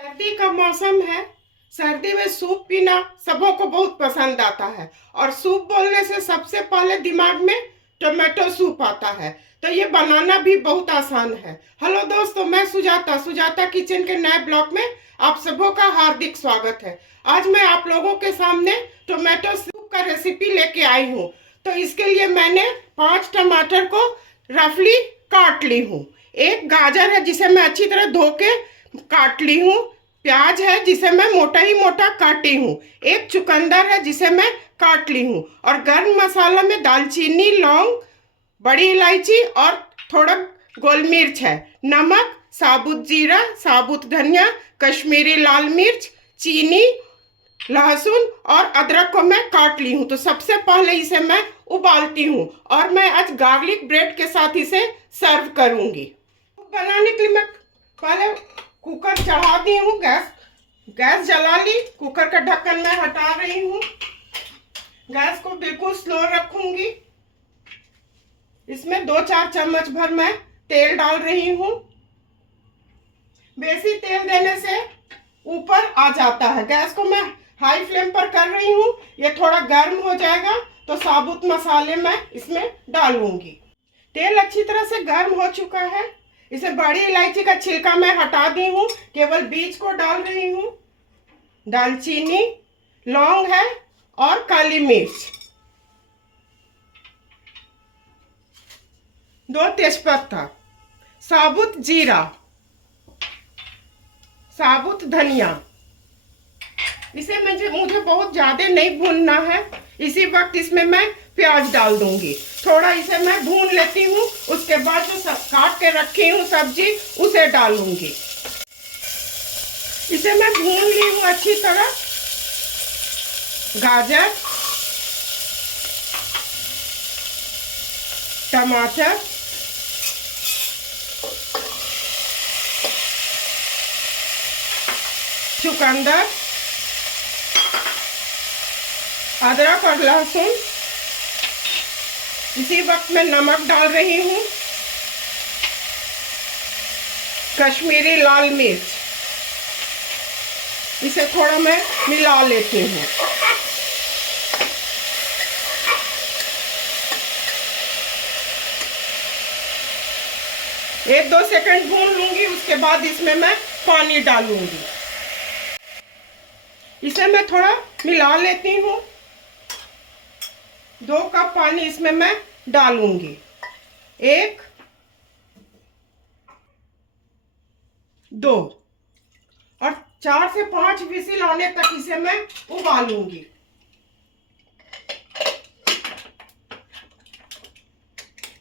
सर्दी का मौसम है। सर्दी में सूप पीना सबों को बहुत पसंद आता है। और सूप बोलने से सबसे पहले दिमाग में टोमेटो सूप आता है। तो ये बनाना भी बहुत आसान है। हेलो दोस्तों, मैं सुजाता सुजाता किचन के नए ब्लॉग में आप सबों का हार्दिक स्वागत है। आज मैं आप लोगों के सामने टोमेटो सूप का रेसिपी लेके आई हूँ। तो इसके लिए मैंने 5 टमाटर को रफली काट ली हूँ। एक गाजर है जिसे मैं अच्छी तरह धो के काट ली हूँ। प्याज है जिसे मैं मोटा ही मोटा काटी हूँ। एक चुकंदर है जिसे मैं काट ली हूँ। और गर्म मसाला में दालचीनी, लौंग, बड़ी इलायची और थोड़ा गोल मिर्च है। नमक, साबुत जीरा, साबुत धनिया, कश्मीरी लाल मिर्च, चीनी, लहसुन और अदरक को मैं काट ली हूँ। तो सबसे पहले इसे मैं उबालती हूँ और मैं आज गार्लिक ब्रेड के साथ इसे सर्व करूँगी। बनाने के लिए मैं पहले कुकर चढ़ा दी हूँ। गैस जला ली। कुकर का ढक्कन मैं हटा रही हूँ। गैस को बिल्कुल स्लो रखूंगी। इसमें 2-4 चम्मच भर मैं तेल डाल रही हूँ। बेसी तेल देने से ऊपर आ जाता है। गैस को मैं हाई फ्लेम पर कर रही हूँ। ये थोड़ा गर्म हो जाएगा तो साबुत मसाले मैं इसमें डालूंगी। तेल अच्छी तरह से गर्म हो चुका है। इसे बड़ी इलायची का छिलका मैं हटा दी हूँ, केवल बीज को डाल रही हूँ। दालचीनी, लौंग है और काली मिर्च, 2 तेजपत्ता, साबुत जीरा, साबुत धनिया। इसे मुझे बहुत ज्यादा नहीं भूनना है। इसी वक्त इसमें मैं प्याज डाल दूंगी। थोड़ा इसे मैं भून लेती हूँ। उसके बाद जो काट के रखी हूँ सब्जी उसे डालूंगी। इसे मैं भून ली हूँ अच्छी तरह। गाजर, टमाटर, चुकंदर, अदरक और लहसुन। इसी वक्त मैं नमक डाल रही हूँ, कश्मीरी लाल मिर्च। इसे थोड़ा मैं मिला लेती हूँ। 1-2 सेकंड भून लूंगी। उसके बाद इसमें मैं पानी डालूंगी। इसे मैं थोड़ा मिला लेती हूँ। 2 कप पानी इसमें मैं डालूंगी। 1, 2 और 4 से 5 विसिल आने तक इसे मैं उबालूंगी।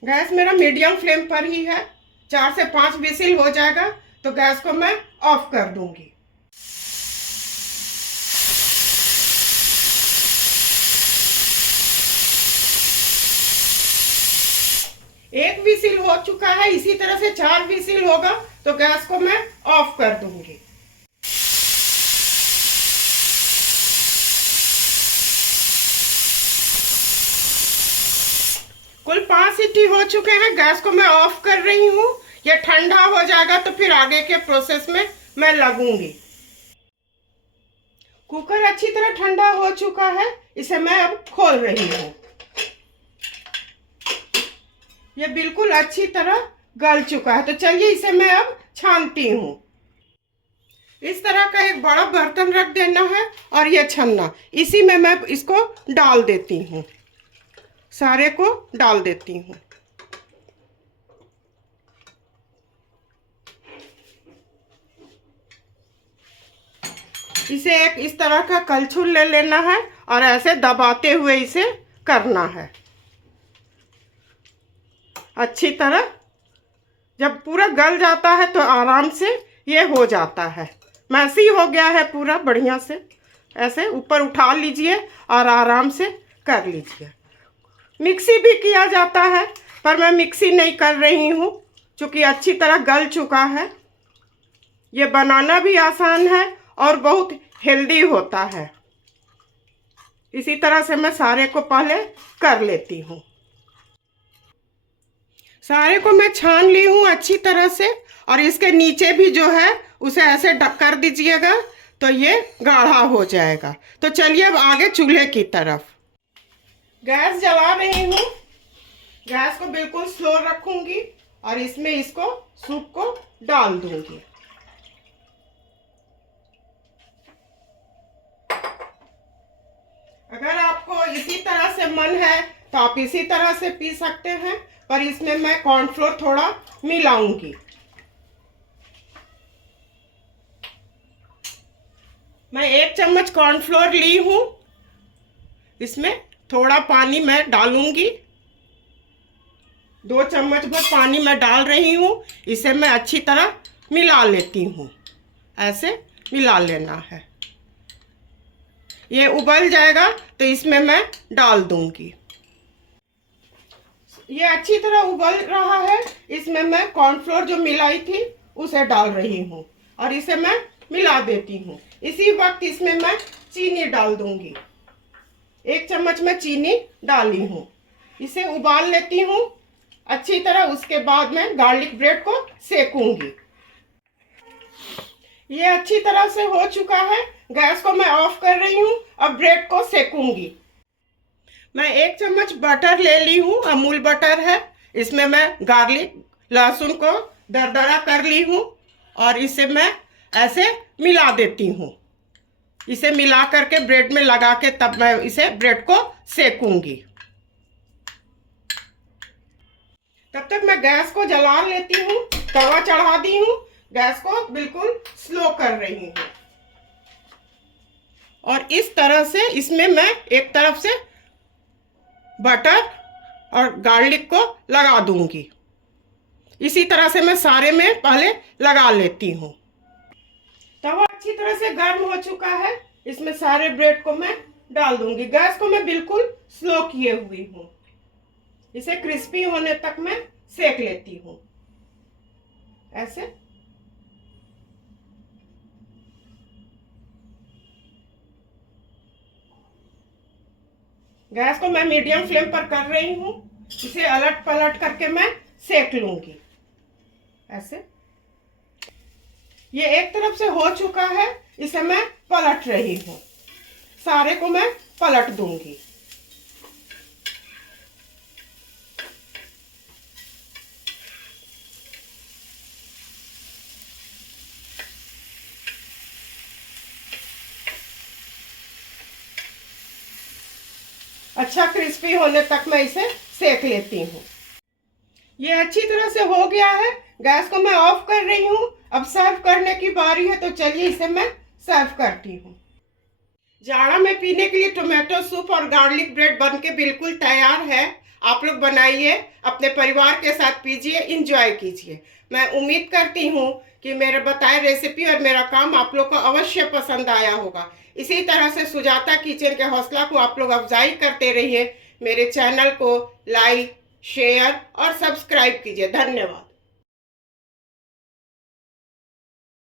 गैस मेरा मीडियम फ्लेम पर ही है। 4 से 5 विसिल हो जाएगा तो गैस को मैं ऑफ कर दूंगी। एक विसिल हो चुका है। इसी तरह से 4 विसिल होगा तो गैस को मैं ऑफ कर दूंगी। कुल 5 सीटी हो चुके हैं। गैस को मैं ऑफ कर रही हूँ। यह ठंडा हो जाएगा तो फिर आगे के प्रोसेस में मैं लगूंगी। कुकर अच्छी तरह ठंडा हो चुका है। इसे मैं अब खोल रही हूँ। ये बिल्कुल अच्छी तरह गल चुका है। तो चलिए इसे मैं अब छानती हूँ। इस तरह का एक बड़ा बर्तन रख देना है और ये छन्ना, इसी में मैं इसको डाल देती हूँ। सारे को डाल देती हूँ। इसे एक इस तरह का कलछुल ले लेना है और ऐसे दबाते हुए इसे करना है अच्छी तरह। जब पूरा गल जाता है तो आराम से ये हो जाता है। मैसी हो गया है पूरा बढ़िया से। ऐसे ऊपर उठा लीजिए और आराम से कर लीजिए। मिक्सी भी किया जाता है पर मैं मिक्सी नहीं कर रही हूँ क्योंकि अच्छी तरह गल चुका है। ये बनाना भी आसान है और बहुत हेल्दी होता है। इसी तरह से मैं सारे को पहले कर लेती हूँ। सारे को मैं छान ली हूँ अच्छी तरह से और इसके नीचे भी जो है उसे ऐसे ढक कर दीजिएगा तो ये गाढ़ा हो जाएगा। तो चलिए अब आगे चूल्हे की तरफ। गैस जला रही हूँ, गैस को बिल्कुल स्लो रखूंगी और इसमें इसको सूप को डाल दूंगी। अगर आपको इसी तरह से मन है तो आप इसी तरह से पी सकते हैं, पर इसमें मैं कॉर्नफ्लोर थोड़ा मिलाऊंगी। मैं 1 चम्मच कॉर्नफ्लोर ली हूं, इसमें थोड़ा पानी मैं डालूंगी। 2 चम्मच भर पानी मैं डाल रही हूं। इसे मैं अच्छी तरह मिला लेती हूं। ऐसे मिला लेना है। ये उबल जाएगा तो इसमें मैं डाल दूंगी। ये अच्छी तरह उबल रहा है। इसमें मैं कॉर्नफ्लोर जो मिलाई थी उसे डाल रही हूँ और इसे मैं मिला देती हूँ। इसी वक्त इसमें मैं चीनी डाल दूंगी। 1 चम्मच में चीनी डाली हूँ। इसे उबाल लेती हूँ अच्छी तरह। उसके बाद मैं गार्लिक ब्रेड को सेकूंगी। ये अच्छी तरह से हो चुका है। गैस को मैं ऑफ कर रही हूँ। अब ब्रेड को सेकूंगी। मैं 1 चम्मच बटर ले ली हूँ, अमूल बटर है। इसमें मैं गार्लिक लहसुन को दरदरा कर ली हूँ और इसे मैं ऐसे मिला देती हूँ। इसे मिला करके ब्रेड में लगा के तब मैं इसे ब्रेड को सेकूंगी। तब तक मैं गैस को जला लेती हूँ। तवा चढ़ा दी हूँ। गैस को बिल्कुल स्लो कर रही हूँ और इस तरह से इसमें मैं एक तरफ से बटर और गार्लिक को लगा दूंगी। इसी तरह से मैं सारे में पहले लगा लेती हूँ। तवा अच्छी तरह से गर्म हो चुका है। इसमें सारे ब्रेड को मैं डाल दूंगी। गैस को मैं बिल्कुल स्लो किए हुई हूँ। इसे क्रिस्पी होने तक मैं सेक लेती हूँ। ऐसे गैस को मैं मीडियम फ्लेम पर कर रही हूँ। इसे अलट पलट करके मैं सेक लूंगी। ऐसे ये एक तरफ से हो चुका है। इसे मैं पलट रही हूँ। सारे को मैं पलट दूंगी। अच्छा क्रिस्पी होने तक मैं इसे सेक लेती हूँ। ये अच्छी तरह से हो गया है। गैस को मैं ऑफ कर रही हूँ। अब सर्व करने की बारी है, तो चलिए इसे मैं सर्व करती हूँ। जाड़ा में पीने के लिए टोमेटो सूप और गार्लिक ब्रेड बनके बिल्कुल तैयार है। आप लोग बनाइए, अपने परिवार के साथ पीजिए, इंजॉय कीजिए। मैं उम्मीद करती हूँ कि मेरे बताए रेसिपी और मेरा काम आप लोग को अवश्य पसंद आया होगा। इसी तरह से सुजाता किचन के हौसला को आप लोग अफजाई करते रहिए। मेरे चैनल को लाइक, शेयर और सब्सक्राइब कीजिए। धन्यवाद।